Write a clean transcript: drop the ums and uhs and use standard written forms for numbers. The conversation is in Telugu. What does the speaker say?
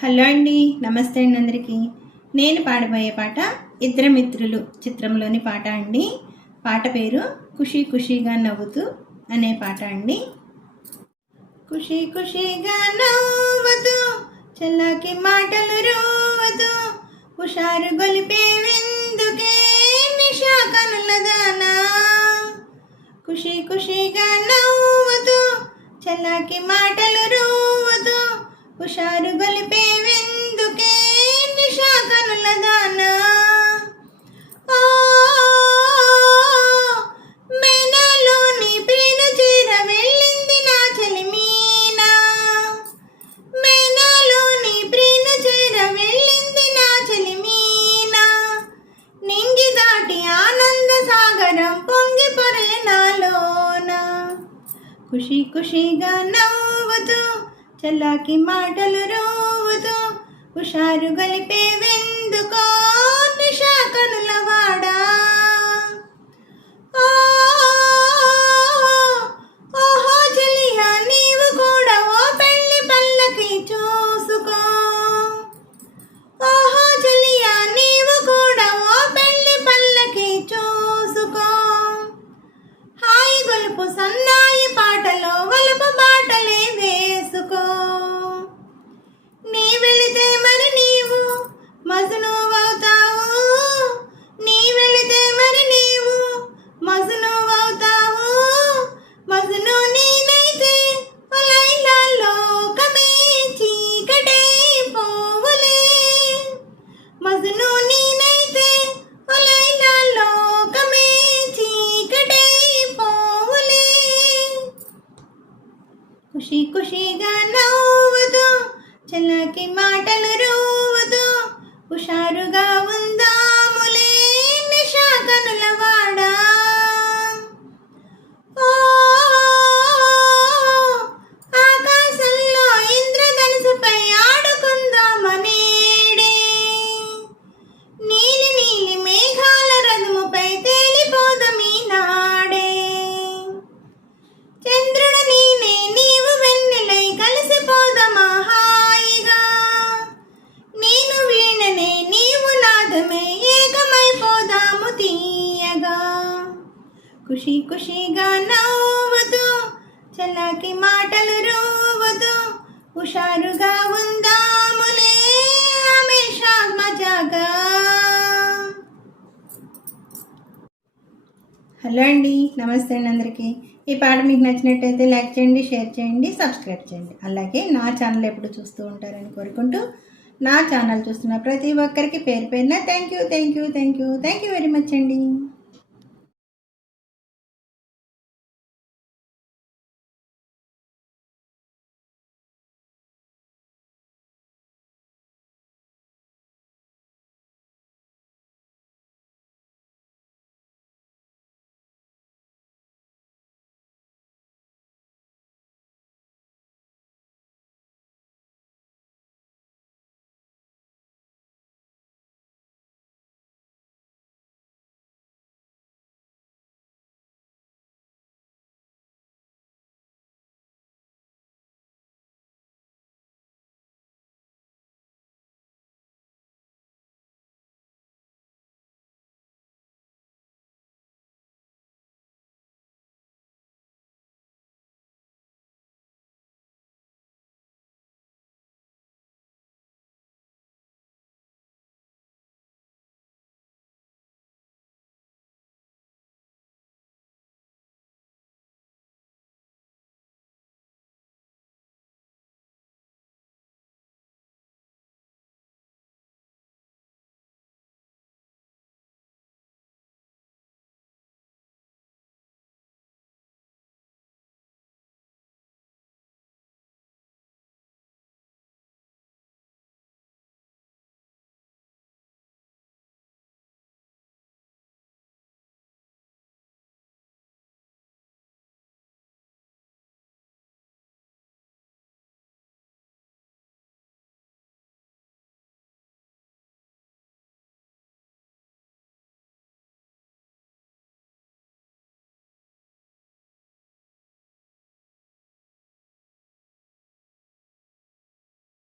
హలో అండి, నమస్తే అండి అందరికీ. నేను పాడబోయే పాట ఇద్దరు మిత్రులు చిత్రంలోని పాట అండి. పాట పేరు ఖుషీ ఖుషీగా నవ్వుతూ అనే పాట అండి. ఖుషీ ఖుషీగా నవ్వుతూ చల్లాకి మాటలు రోవతూ హుషారు గొలిపే విందుకే నిషా కనులదానా. ఖుషీ ఖుషీగా నవ్వుతూ చల్లాకి మాటలు రోవతూ హుషారు గొలిపే విందుకే నిషా కనులదానా. మేనాలోని పేను చేర వెళ్ళింది నా చెలిమీనా. మేనాలోని ప్రేను చేర వెళ్ళింది నా చెలిమీనా. నింగి దాటి ఆనంద సాగరం పొంగి పొరలే నాలోన. ఖుషీ ఖుషీగా నవ్వుతూ చల్లాకి మాటలు రోవుతూ హుషారు గలిపే వెందుకో నిషా కనులవాడా. ఓహో చెలియా నీవు కూడా ఓ పెళ్లి పల్లకి చూసుకో. ఓహో చెలియా నీవు కూడా ఓ పెళ్లి పల్లకి చూసుకో. హాయి గొలుపు సన్నాయి పాటలో వలుపు బాటలే వేసుకో. నీ వెళితే మరి నీవు మజను అవుతావు. నీ వెళితే మరి నీవు మజను అవుతావు. మజను నేనైతే లైలా లోకమే చీకటై పోవులే. మజను నేనైతే లైలా లోకమే చీకటై పోవులే. ఖుషీ ఖుషీగా నవ్వుతూ చల్లాకి మాటలు రోవుతూ హుషారుగా ఉందాములే నిషా కనులవాడా. ఆకాశంలో ఇంద్రధనుసుపై ఆడుకుందామనేడే. నీలి నీలి మేఘాల రథముపై తేలిపోదమీ నాడే. చంద్రుడు నేనే నీవు వెన్నెలై కలిసిపోదమా హాయిగా. నేను వీణనే నీవు నాదమే ఏకమైపోదాము తీయగా. ఖుషీ ఖుషీగా నవ్వుతూ చల్లాకి మాటలు రోవుతూ హుషారుగా ఉందాములే హమేషా మజాగా. హలో అండి, నమస్తే అండి అందరికీ. ఈ పాట మీకు నచ్చినట్టయితే లైక్ చేయండి, షేర్ చేయండి, సబ్స్క్రైబ్ చేయండి. అలాగే నా ఛానల్ ఎప్పుడు చూస్తూ ఉంటారని కోరుకుంటూ నా ఛానల్ చూస్తున్న ప్రతి ఒక్కరికి పేరు పేరున థ్యాంక్ యూ వెరీ మచ్ అండి.